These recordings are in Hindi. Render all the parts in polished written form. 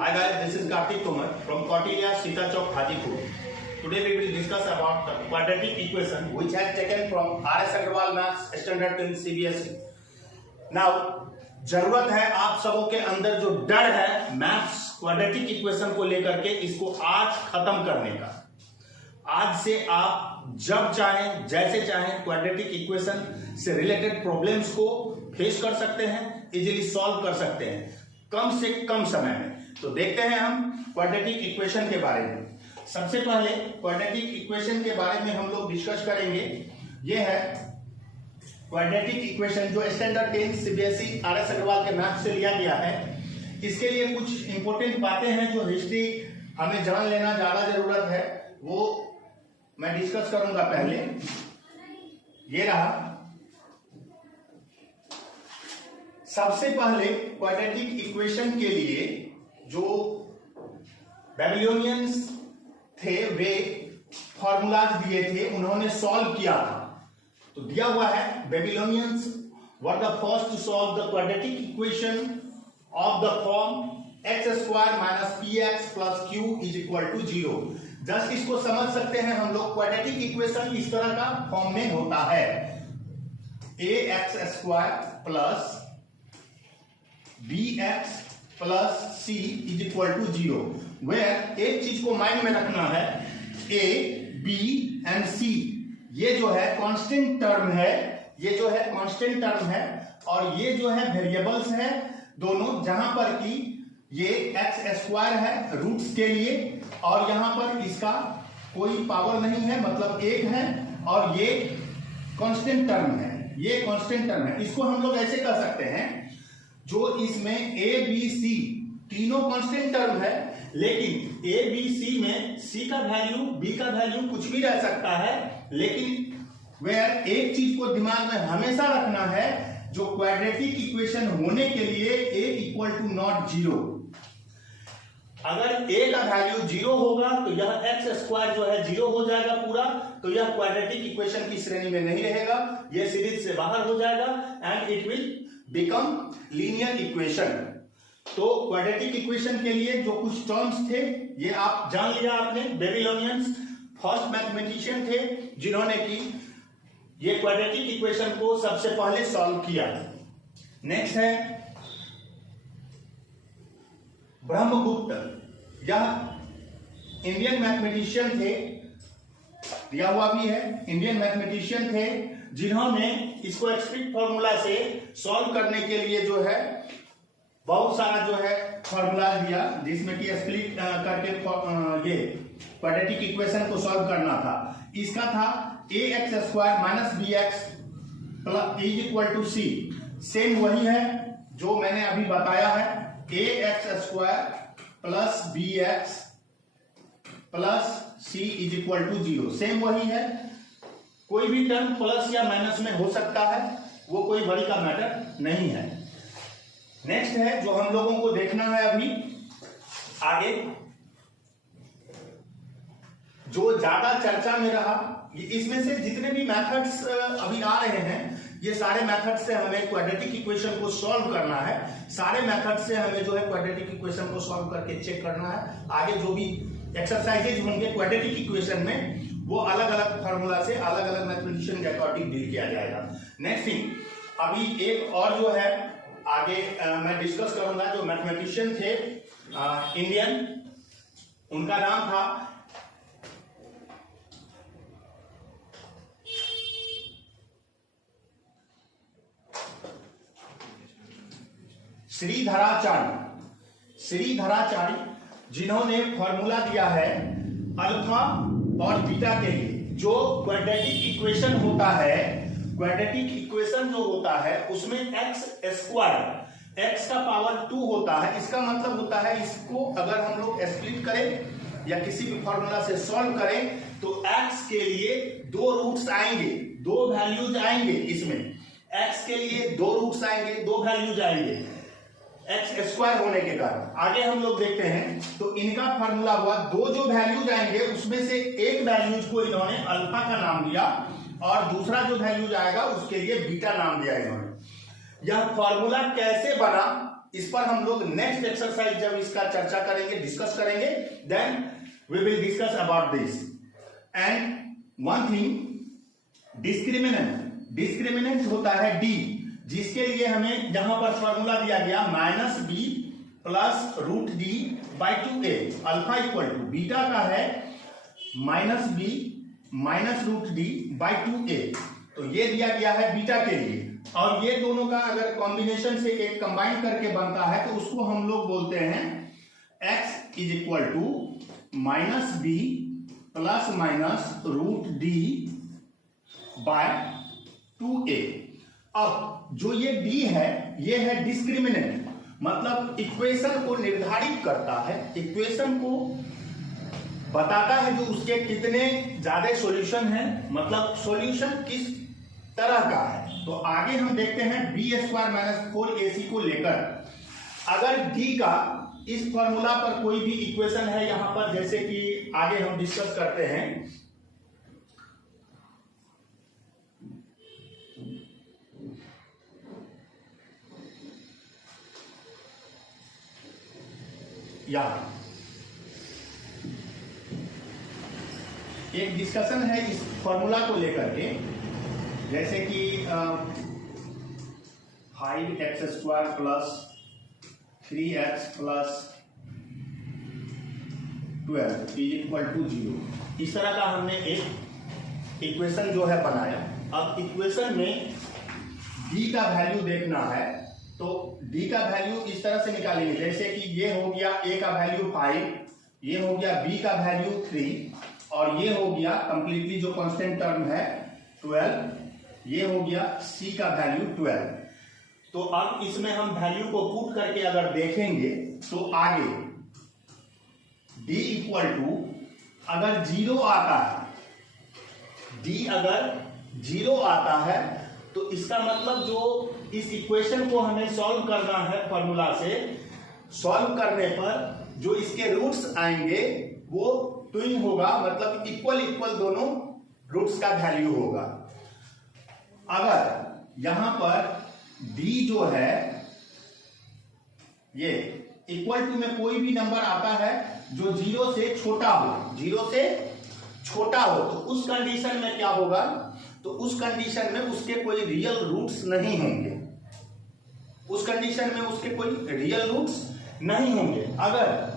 Hi guys, this is Kartik Tomar from Kautilya Sita Chowk, Hajipur. Today we will discuss about the quadratic equation which has taken from R.S. Agarwal Maths Standard 10 CBSE. Now, जरूरत है आप सबों के अंदर जो डर है मैथ्स क्वाड्रेटिक इक्वेशन को लेकर के इसको आज खत्म करने का। आज से आप जब चाहें जैसे चाहें क्वाड्रेटिक इक्वेशन से रिलेटेड प्रॉब्लम्स को फेस कर सकते हैं, इजीली सॉल्व कर सकते हैं कम से कम समय में। तो देखते हैं हम क्वाड्रेटिक इक्वेशन के बारे में। सबसे पहले क्वाड्रेटिक इक्वेशन के बारे में हम लोग डिस्कस करेंगे। ये है क्वाड्रेटिक इक्वेशन जो स्टैंडर्ड 10 सीबीएसई आर.एस. अग्रवाल के मैथ से लिया गया है। इसके लिए कुछ इंपॉर्टेंट बातें हैं जो हिस्ट्री हमें जान लेना ज्यादा जरूरत है, वो मैं डिस्कस करूंगा। पहले ये रहा, सबसे पहले क्वाड्रेटिक इक्वेशन के लिए जो बेबीलोनियंस थे वे फॉर्मूलाज दिए थे, उन्होंने सॉल्व किया था। तो दिया हुआ है Babylonians were the first to solve the quadratic equation of the form x² - px + q = 0। Just इसको समझ सकते हैं हम लोग। क्वाड्रेटिक इक्वेशन इस तरह का फॉर्म में होता है ax² + bx + c = 0, वेयर एक चीज को माइंड में रखना है, a, b एंड c ये जो है कांस्टेंट टर्म है, ये जो है कांस्टेंट टर्म है, और ये जो है वेरिएबल्स है दोनों, जहां पर कि ये x² है रूट्स के लिए, और यहां पर इसका कोई पावर नहीं है, मतलब एक है, और ये कांस्टेंट टर्म है, ये कांस्टेंट टर्म है। इसको हम लोग ऐसे कह सकते हैं, जो इसमें a b c तीनों कांस्टेंट टर्म है, लेकिन a b c में c का वैल्यू b का वैल्यू कुछ भी रह सकता है, लेकिन वेयर एक चीज को दिमाग में हमेशा रखना है, जो क्वाड्रेटिक इक्वेशन होने के लिए a = 0। अगर a का वैल्यू 0 होगा तो यह x² जो है 0 हो जाएगा पूरा, तो यह क्वाड्रेटिक इक्वेशन की श्रेणी में नहीं रहेगा, यह सीरीज से बाहर हो जाएगा and it will become linear equation. तो क्वाड्रेटिक इक्वेशन के लिए जो कुछ टर्म्स थे ये आप जान लिया आपने। बेबीलोनियंस फर्स्ट मैथमेटिशियन थे जिन्होंने की ये क्वाड्रेटिक इक्वेशन को सबसे पहले सॉल्व किया। नेक्स्ट है ब्रह्मगुप्त, यह इंडियन मैथमेटिशियन थे, दिया हुआ भी है, इंडियन मैथमेटिशियन थे जिन्होंने इसको एक्सप्लिसिट फॉर्मूला से सॉल्व करने के लिए जो है बहुत सारा जो है फॉर्मूला दिया, जिसमें कि स्प्लिट करके ये क्वाड्रेटिक इक्वेशन को सॉल्व करना था। इसका था ax² - bx = c। सेम वही है जो मैंने अभी बताया है, ax² + bx + c = 0। सेम वही है, कोई भी टर्म प्लस या माइनस में हो सकता है, वो कोई बड़ी का मैटर नहीं है। नेक्स्ट है जो हम लोगों को देखना है अभी आगे, जो ज्यादा चर्चा में रहा, इसमें से जितने भी मेथड्स अभी आ रहे हैं, ये सारे मेथड से हमें क्वाड्रेटिक इक्वेशन को सॉल्व करना है। सारे मेथड से हमें जो है क्वाड्रेटिक इक्वेशन को सॉल्व करके चेक करना है। आगे जो भी एक्सरसाइजेज होंगे क्वाड्रेटिक इक्वेशन में, वो अलग अलग फॉर्मूला से अलग अलग मैथमेटिशियन के अकॉर्डिंग डील किया जाएगा। नेक्स्ट थिंग, अभी एक और जो है आगे मैं डिस्कस करूंगा, जो मैथमेटिशियन थे इंडियन, उनका नाम था श्रीधराचार्य, जिन्होंने फॉर्मूला दिया है अल्फा और बीटा के लिए। जो क्वाड्रेटिक इक्वेशन होता है, क्वाड्रेटिक इक्वेशन जो होता है उसमें x² का पावर 2 होता है। इसका मतलब होता है, इसको अगर हम लोग स्प्लिट करें या किसी भी फॉर्मूला से सॉल्व करें तो x के लिए 2 रूट्स आएंगे, 2 वैल्यूज आएंगे। इसमें x के लिए 2 रूट्स आएंगे, 2 वैल्यूज आएंगे x² होने के कारण। आगे हम लोग देखते हैं, तो इनका फॉर्मूला हुआ, 2 जो वैल्यूज आएंगे उसमें से एक वैल्यूज को इन्होंने अल्फा का नाम दिया, और दूसरा जो वैल्यूज आएगा उसके लिए बीटा नाम दिया इन्होंने। यह फॉर्मूला कैसे बना इस पर हम लोग नेक्स्ट एक्सरसाइज जब इसका चर्चा करेंगे, डिस्कस करेंगे, then we will discuss about this. And one thing, discriminant होता है डी, जिसके लिए हमें यहां पर फॉर्मूला दिया गया -b plus √d/2a। Alpha equal to beta का है -b माइनस √d/2a। तो ये दिया गया है बीटा के लिए, और ये दोनों का अगर कॉम्बिनेशन से एक कंबाइन करके बनता है तो उसको हम लोग बोलते हैं x is equal to -b plus minus √d/2a। अब जो ये d है, ये है डिस्क्रिमिनेंट, मतलब इक्वेशन को निर्धारित करता है, इक्वेशन को बताता है जो उसके कितने ज्यादा सॉल्यूशन है, मतलब सॉल्यूशन किस तरह का है। तो आगे हम देखते हैं b² - 4ac को लेकर। अगर d का इस फॉर्मूला पर कोई भी इक्वेशन है यहां पर, जैसे कि आगे हम डिस्कस करते हैं, यहां एक डिस्कशन है इस फॉर्मूला को लेकर के, जैसे कि 5x² plus 3x plus 12 is equal to 0। इस तरह का हमने एक इक्वेशन जो है बनाया। अब इक्वेशन में d का वैल्यू देखना है, तो d का वैल्यू इस तरह से निकालेंगे, जैसे कि ये हो गया a का वैल्यू 5, ये हो गया b का वैल्यू 3, और ये हो गया कंप्लीटली जो कांस्टेंट टर्म है 12, ये हो गया c का वैल्यू 12। तो अब इसमें हम वैल्यू को पुट करके अगर देखेंगे तो आगे d इक्वल टू अगर 0 आता है, d अगर 0 आता है तो इसका मतलब जो इस इक्वेशन को हमें सॉल्व करना है, फॉर्मूला से सॉल्व करने पर जो इसके रूट्स आएंगे वो ट्विन होगा, मतलब इक्वल दोनों रूट्स का वैल्यू होगा। अगर यहां पर d जो है ये इक्वल टू में कोई भी नंबर आता है जो 0 से छोटा हो, 0 से छोटा हो, तो उस कंडीशन में क्या होगा, तो उस कंडीशन में उसके कोई रियल रूट्स नहीं होंगे, उस कंडीशन में उसके कोई रियल रूट्स नहीं होंगे। अगर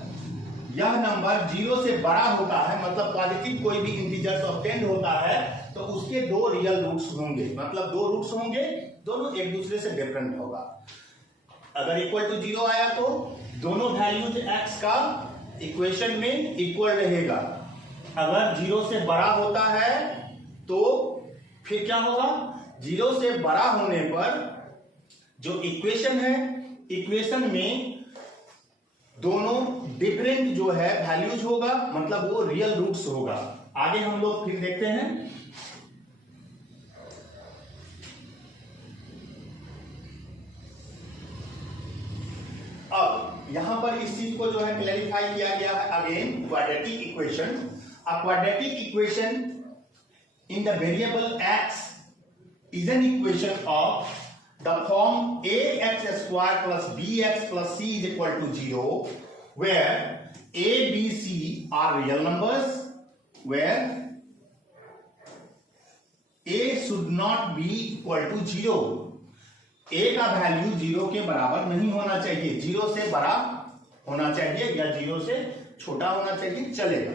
यह नंबर 0 से बड़ा होता है, मतलब पॉजिटिव कोई भी इंटीजर ऑब्टेन्ड होता है, तो उसके 2 रियल रूट्स होंगे, मतलब 2 रूट्स होंगे, दोनों एक दूसरे से डिफरेंट होगा। अगर इक्वल टू 0 आया तो दोनों वैल्यूज x का इक्वेशन में इक्वल रहेगा। अगर 0 से बड़ा होता है तो फिर क्या होगा, 0 से बड़ा होने पर जो इक्वेशन है, इक्वेशन में दोनों डिफरेंट जो है वैल्यूज होगा, मतलब वो रियल रूट्स होगा। आगे हम लोग फिर देखते हैं। अब यहां पर इस चीज को जो है क्लैरिफाई किया गया है। Again quadratic equation, a quadratic equation in the variable x is an equation of the form ax² plus bx plus c is equal to 0, where a, b, c are real numbers, where a should not be equal to 0। a का वैल्यू 0 के बराबर नहीं होना चाहिए, 0 से बड़ा होना चाहिए या 0 से छोटा होना चाहिए, चलेगा।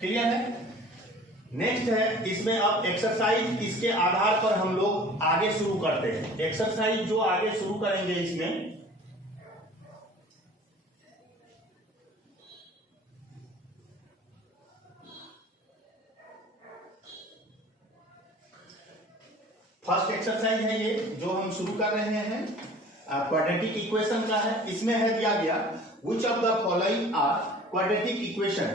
क्लियर है। नेक्स्ट है इसमें अब एक्सरसाइज, इसके आधार पर हम लोग आगे शुरू करते हैं। एक्सरसाइज जो आगे शुरू करेंगे इसमें फर्स्ट एक्सरसाइज है ये जो हम शुरू कर रहे हैं, क्वाड्रेटिक इक्वेशन का है। इसमें है दिया गया which of the following are quadratic equation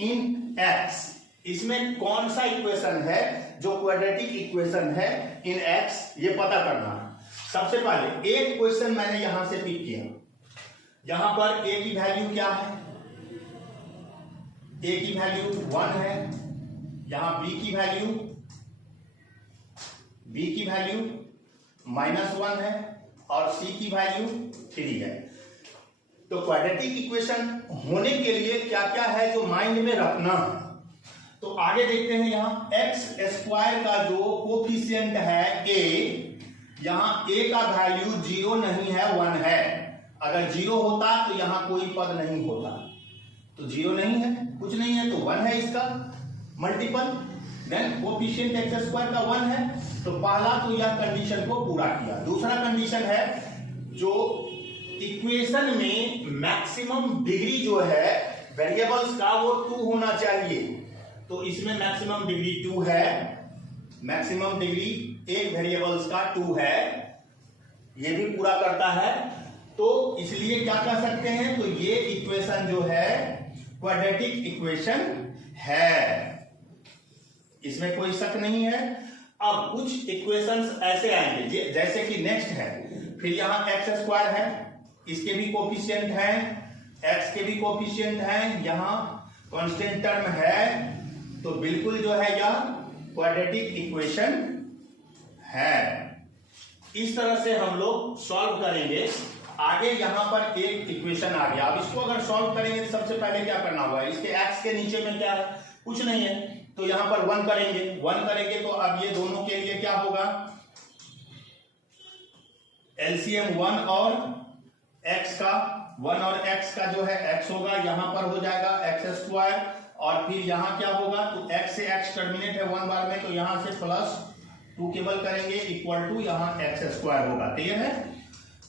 in x. इसमें कौन सा इक्वेशन है जो क्वाड्रेटिक इक्वेशन है इन एक्स, ये पता करना है। सबसे पहले एक क्वेश्चन मैंने यहां से पिक किया, यहां पर a की वैल्यू क्या है, a की वैल्यू 1 है, यहां b की वैल्यू -1 है, और c की वैल्यू 3 है। तो क्वाड्रेटिक इक्वेशन होने के लिए क्या क्या है जो माइंड में रखना है, तो आगे देखते हैं। यहाँ एक्स स्क्वायर का जो कोफिशिएंट है a, यहाँ a का वैल्यू 0 नहीं है 1 है। अगर 0 होता तो यहाँ कोई पद नहीं होता, तो 0 नहीं है, कुछ नहीं है, तो 1 है इसका multiple. Then coefficient x square का 1 है, तो पहला तो यह कंडीशन को पूरा किया। दूसरा कंडीशन है जो इक्वेशन में मैक्सिमम डिग्री जो है वेरिएबल्स का वो 2 होना चाहिए, तो इसमें मैक्सिमम डिग्री 2 है, मैक्सिमम डिग्री एक वेरिएबल्स का 2 है, ये भी पूरा करता है। तो इसलिए क्या कह सकते हैं, तो ये इक्वेशन जो है क्वाड्रेटिक इक्वेशन है, इसमें कोई शक नहीं है। अब कुछ इक्वेशंस ऐसे आएंगे जैसे कि नेक्स्ट है, फिर यहां एक्स स्क्वायर है, इसके भी कोफिशिएंट है, एक्स के भी कोफिशिएंट है, यहां कांस्टेंट टर्म है, तो बिल्कुल जो है यह क्वाड्रेटिक इक्वेशन है। इस तरह से हम लोग सॉल्व करेंगे। आगे यहां पर एक इक्वेशन आ गया, अब इसको अगर सॉल्व करेंगे तो सबसे पहले क्या करना होगा, इसके एक्स के नीचे में क्या है, कुछ नहीं है, तो यहां पर 1 करेंगे। 1 करेंगे तो अब ये दोनों के लिए क्या होगा, एलसीएम 1 और x का, 1 और x का जो है x होगा, यहां पर हो जाएगा एक्स स्क्वायर, और फिर यहां क्या होगा, तो x से x टर्मिनेट है 1 बार में, तो यहां से +2 केवल करेंगे इक्वल टू यहां एक्स स्क्वायर होगा, क्लियर है।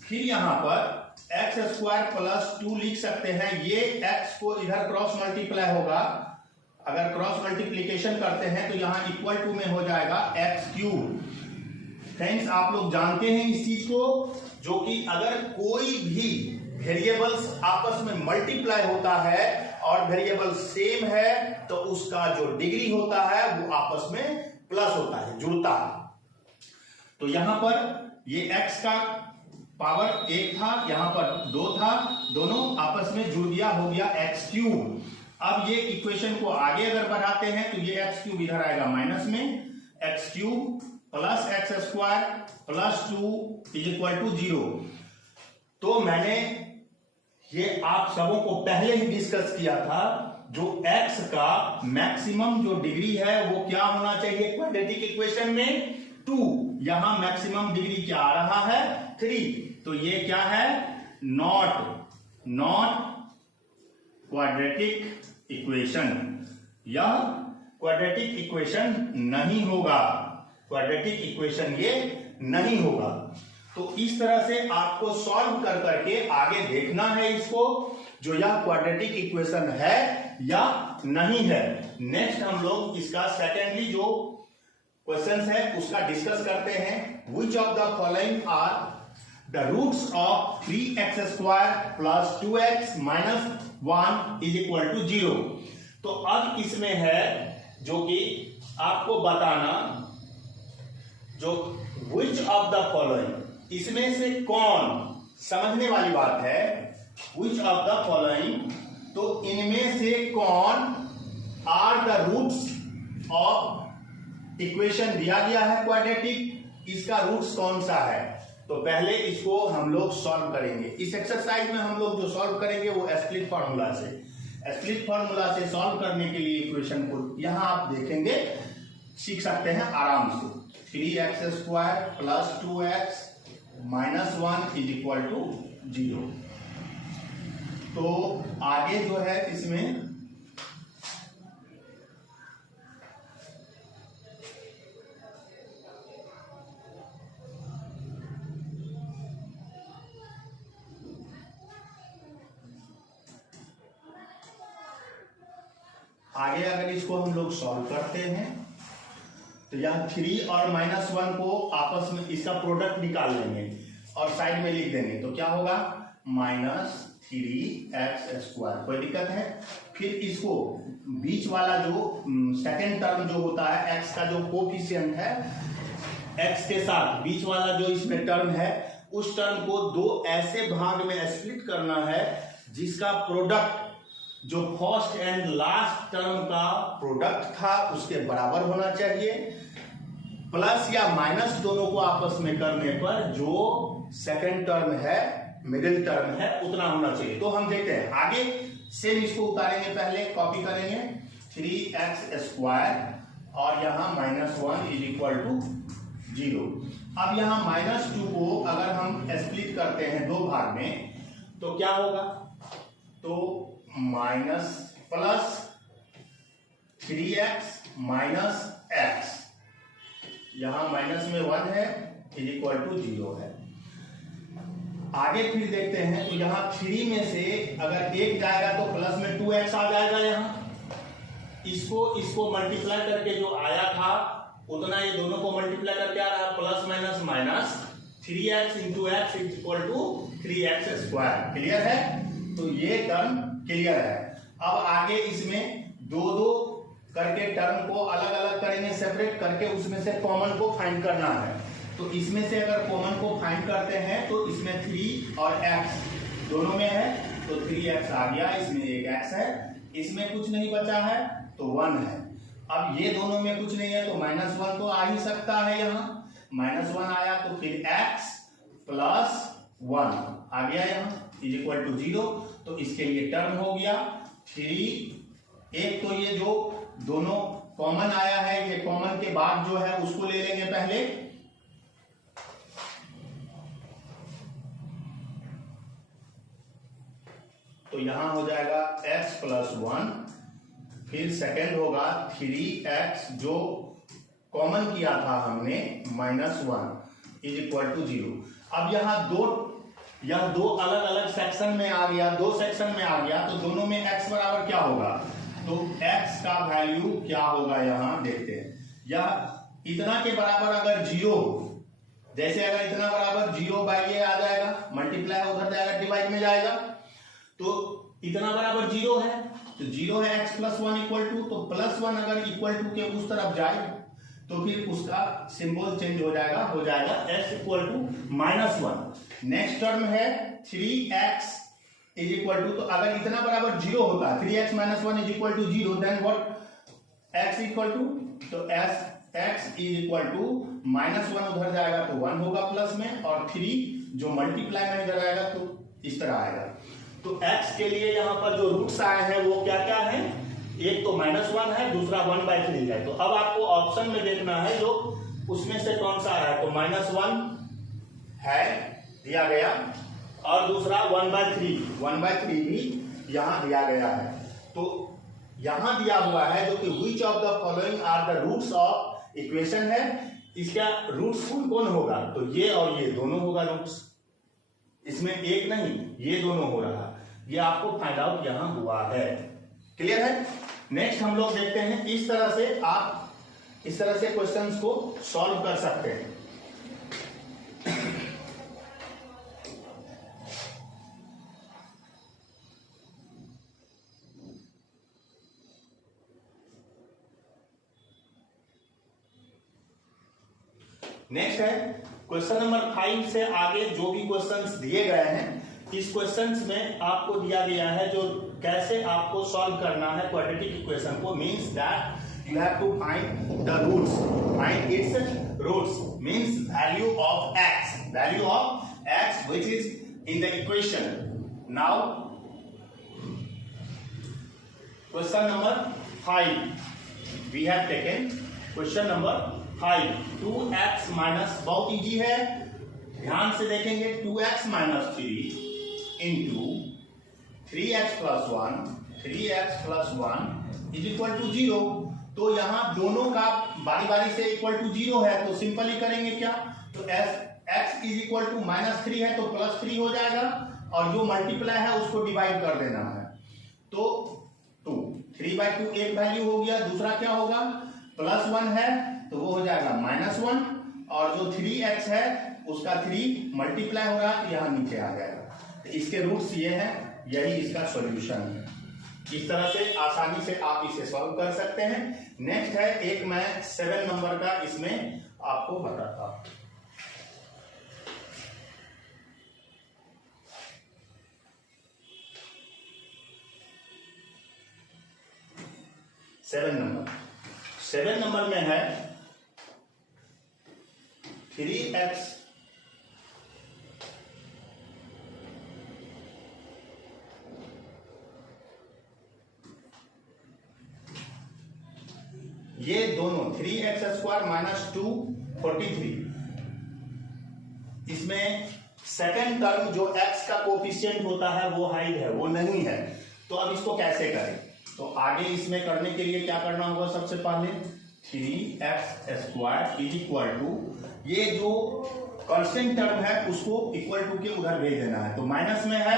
फिर यहां पर एक्स स्क्वायर +2 लिख सकते हैं, ये x को इधर क्रॉस मल्टीप्लाई होगा, अगर क्रॉस मल्टीप्लीकेशन करते हैं तो यहां इक्वल टू में हो जाएगा x3। फ्रेंड्स आप लोग जानते हैं इस चीज को, जो कि अगर कोई भी वेरिएबल्स आपस में मल्टीप्लाई होता है और वेरिएबल सेम है तो उसका जो डिग्री होता है वो आपस में प्लस होता है, जुड़ता है। तो यहां पर ये x का पावर 1 था, यहां पर 2 था, दोनों आपस में जुड़ गया, हो गया x3। अब ये इक्वेशन को आगे अगर बढ़ाते हैं तो ये x3 इधर आएगा माइनस में, x3 प्लस एक्स स्क्वायर +2 = 0। तो मैंने ये आप सबों को पहले ही डिस्कस किया था, जो x का मैक्सिमम जो डिग्री है वो क्या होना चाहिए क्वाड्रेटिक इक्वेशन में, 2। यहां मैक्सिमम डिग्री क्या आ रहा है, 3, तो ये क्या है, नॉट क्वाड्रेटिक इक्वेशन, यह क्वाड्रेटिक इक्वेशन नहीं होगा, क्वाड्रेटिक इक्वेशन ये नहीं होगा। तो इस तरह से आपको सॉल्व कर करके आगे देखना है इसको, जो यह क्वाड्रेटिक इक्वेशन है या नहीं है। नेक्स्ट हम लोग इसका सेकेंडली जो क्वेश्चन है उसका डिस्कस करते हैं। Which of the following are the roots of 3x² + 2x - 1 = 0। तो अब इसमें है जो कि आपको बताना, जो विच ऑफ द फॉलोइंग, इसमें से कौन, समझने वाली बात है, विच ऑफ द फॉलोइंग, तो इनमें से कौन are the roots of equation दिया गया है क्वाड्रेटिक, इसका रूट्स कौन सा है। तो पहले इसको हम लोग सॉल्व करेंगे। इस एक्सरसाइज में हम लोग जो सॉल्व करेंगे वो स्प्लिट फार्मूला से, स्प्लिट फार्मूला से सॉल्व करने के लिए इक्वेशन को यहां आप देखेंगे, सीख सकते हैं आराम से। 3x² + 2x - 1 = 0। तो आगे जो है इसमें आगे अगर इसको हम लोग सॉल्व करते हैं तो यह 3 और -1 को आपस में इसका प्रोडक्ट निकाल लेंगे और साइड में लिख देंगे, तो क्या होगा, -3x²। कोई दिक्कत है। फिर इसको बीच वाला जो सेकेंड टर्म जो होता है, x का जो कोफिशिएंट है, x के साथ बीच वाला जो इसमें टर्म है, उस टर्म को 2 ऐसे भाग में स्प्लिट करना है जिसका प्रोडक्ट जो फर्स्ट एंड लास्ट टर्म का प्रोडक्ट था उसके बराबर होना चाहिए। प्लस या माइनस दोनों को आपस में करने पर जो सेकंड टर्म है, मिडिल टर्म है, उतना होना चाहिए। तो हम देखते हैं आगे सेम इसको उतारेंगे, पहले कॉपी करेंगे 3x² और यहां -1 इज इक्वल टू 0। अब यहां -2 को अगर हम स्प्लिट करते हैं दो भाग में तो क्या होगा, तो minus plus 3x minus x, यहां माइनस में 1 है इज इक्वल टू 0 है। आगे फिर देखते हैं तो यहाँ 3 में से अगर 1 जाएगा तो प्लस में 2x आ जाएगा, यहाँ इसको मल्टीप्लाई करके जो आया था उतना ये दोनों को मल्टीप्लाई करके आ रहा है, plus minus minus 3x into x is equal to 3x²। Clear है, तो ये टर्म क्लियर है। अब आगे इसमें दो करके टर्म को अलग अलग करेंगे, सेपरेट करके उसमें से कॉमन को फाइंड करना है। तो इसमें से अगर कॉमन को फाइंड करते हैं तो इसमें 3 और x दोनों में है तो 3x आ गया, इसमें एक x है, इसमें कुछ नहीं बचा है तो 1 है। अब ये दोनों में कुछ नहीं है तो -1 तो आ ही सकता है, यहाँ -1 आया तो फिर x प्लस 1 आ गया यहाँ इज इक्वल टू 0। तो इसके लिए टर्म हो गया 3। एक तो ये जो दोनों कॉमन आया है, ये कॉमन के बाद जो है उसको ले लेंगे पहले, तो यहां हो जाएगा x प्लस 1, फिर सेकेंड होगा 3x जो कॉमन किया था हमने -1 इज इक्वल टू 0। अब यह दो अलग अलग सेक्शन में आ गया, दो सेक्शन में आ गया तो दोनों में x बराबर क्या होगा, तो x का वैल्यू क्या होगा यहां देखते हैं। यह इतना के बराबर अगर 0, जैसे अगर इतना बराबर 0 बाई ये आ जाएगा, मल्टीप्लाई उधर जाएगा, डिवाइड में जाएगा, तो इतना बराबर 0 है तो 0 है x प्लस 1 इक्वल टू, तो +1 अगर इक्वल टू के उस तरफ जाए तो फिर उसका सिंबल चेंज हो जाएगा x equal to -1। Next term है 3x इज इक्वल टू, तो अगर इतना बराबर 0 होता, 3x minus 1 is equal to 0, then what x equal to, तो x इज इक्वल टू -1 उधर जाएगा तो 1 होगा प्लस में, और 3 जो मल्टीप्लाई में इधर आएगा तो इस तरह आएगा। तो x के लिए यहाँ पर जो रूट्स आए हैं वो क्या क्या है, एक तो -1 है, दूसरा 1/3 है। तो अब आपको ऑप्शन में देखना है जो उसमें से कौन सा है, तो -1 है दिया गया और दूसरा 1/3 भी यहाँ दिया गया है। तो यहाँ दिया हुआ है जो कि which of the following are the roots of equation है, इसका रूट्स कौन कौन होगा, तो ये और ये दोनों होगा रूट्स, इसमें एक नहीं ये दोनों हो रहा, ये आपको फाइंड आउट यहां हुआ है। क्लियर है। नेक्स्ट हम लोग देखते हैं, इस तरह से क्वेश्चंस को सॉल्व कर सकते हैं। नेक्स्ट है क्वेश्चन नंबर 5 से आगे जो भी क्वेश्चंस दिए गए हैं, इस क्वेश्चंस में आपको दिया गया है जो कैसे आपको सॉल्व करना है क्वाड्रेटिक इक्वेशन को, means that you have to find the roots, find its roots, means value of x which is in the equation. Now question number 5 we have taken, question number 5 2x minus, बहुत इजी है, ध्यान से देखेंगे, 2x minus 3 into 3x plus 1 is equal to 0। तो यहां दोनों का बारी बारी से इक्वल टू 0 है तो सिंपल ही करेंगे क्या, तो x इज इक्वल टू -3 है तो +3 हो जाएगा, और जो मल्टीप्लाई है उसको डिवाइड कर देना है, तो 2 3/2 एक वैल्यू हो गया, दूसरा क्या होगा, +1 है तो वो हो जाएगा -1, और जो 3x है उसका 3 मल्टीप्लाई हो रहा है तो यहां नीचे आ जाएगा। तो इसके रूट्स ये हैं, यही इसका सॉल्यूशन है। इस तरह से आसानी से आप इसे सॉल्व कर सकते हैं। नेक्स्ट है एक मैं 7 नंबर का इसमें आपको बताता हूं। 7 नंबर में है 3x ये दोनों 3x² माइनस 2 43, इसमें सेकेंड टर्म जो x का कोफिशिएंट होता है वो हाइड है, वो नहीं है। तो अब इसको कैसे करें? तो आगे इसमें करने के लिए क्या करना होगा? सबसे पहले 3x² इज इक्वल टू, ये जो कांस्टेंट टर्म है उसको इक्वल टू के उधर भेज देना है। तो माइनस में है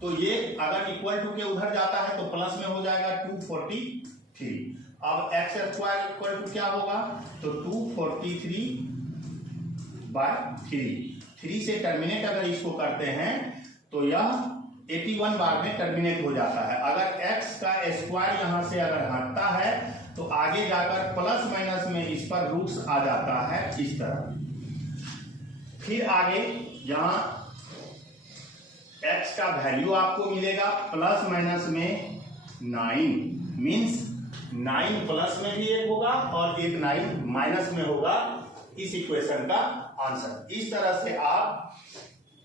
तो ये अगर इक्वल टू के उधर जाता है तो प्लस में हो जाएगा 243। अब x² इक्वल टू क्या होगा? तो 243/3, 3 से टर्मिनेट अगर इसको करते हैं तो यह 81 बार में टर्मिनेट हो जाता है। अगर x का स्क्वायर यहां से अगर हटता है तो आगे जाकर प्लस माइनस में इस पर रूट्स आ जाता है इस तरह। फिर आगे यहां x का वैल्यू आपको मिलेगा प्लस माइनस में 9, मीन्स 9 प्लस में भी एक होगा और एक 9 माइनस में होगा इस इक्वेशन का आंसर। इस तरह से आप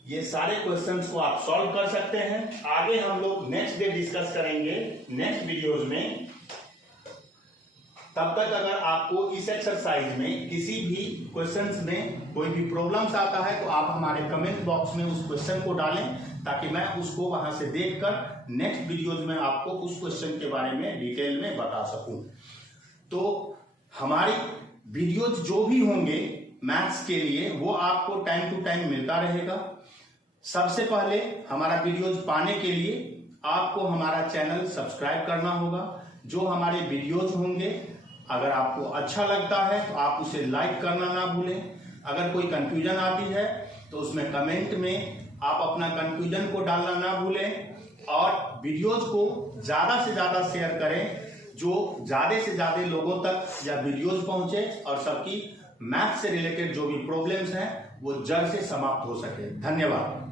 ये सारे क्वेश्चंस को आप सॉल्व कर सकते हैं। आगे हम लोग नेक्स्ट डे डिस्कस करेंगे नेक्स्ट वीडियोज में। तब तक अगर आपको इस एक्सरसाइज में किसी भी क्वेश्चंस में कोई भी प्रॉब्लम्स आता है तो आप हमारे कमेंट बॉक्स में उस क्वेश्चन को डालें, ताकि मैं उसको वहां से देखकर नेक्स्ट वीडियोज में आपको उस क्वेश्चन के बारे में डिटेल में बता सकूं। तो हमारी वीडियोज जो भी होंगे मैथ्स के लिए वो आपको टाइम टू टाइम मिलता रहेगा। सबसे पहले हमारा वीडियोज पाने के लिए आपको हमारा चैनल सब्सक्राइब करना होगा। जो हमारे वीडियोज होंगे अगर आपको अच्छा लगता है तो आप उसे लाइक करना ना भूलें। अगर कोई कंफ्यूजन आती है तो उसमें कमेंट में आप अपना कंफ्यूजन को डालना ना भूलें, और वीडियोज को ज्यादा से ज्यादा शेयर करें, जो ज्यादा से ज्यादा लोगों तक या वीडियोज पहुंचे और सबकी मैथ से रिलेटेड जो भी प्रॉब्लम्स हैं वो जड़ से समाप्त हो सके। धन्यवाद।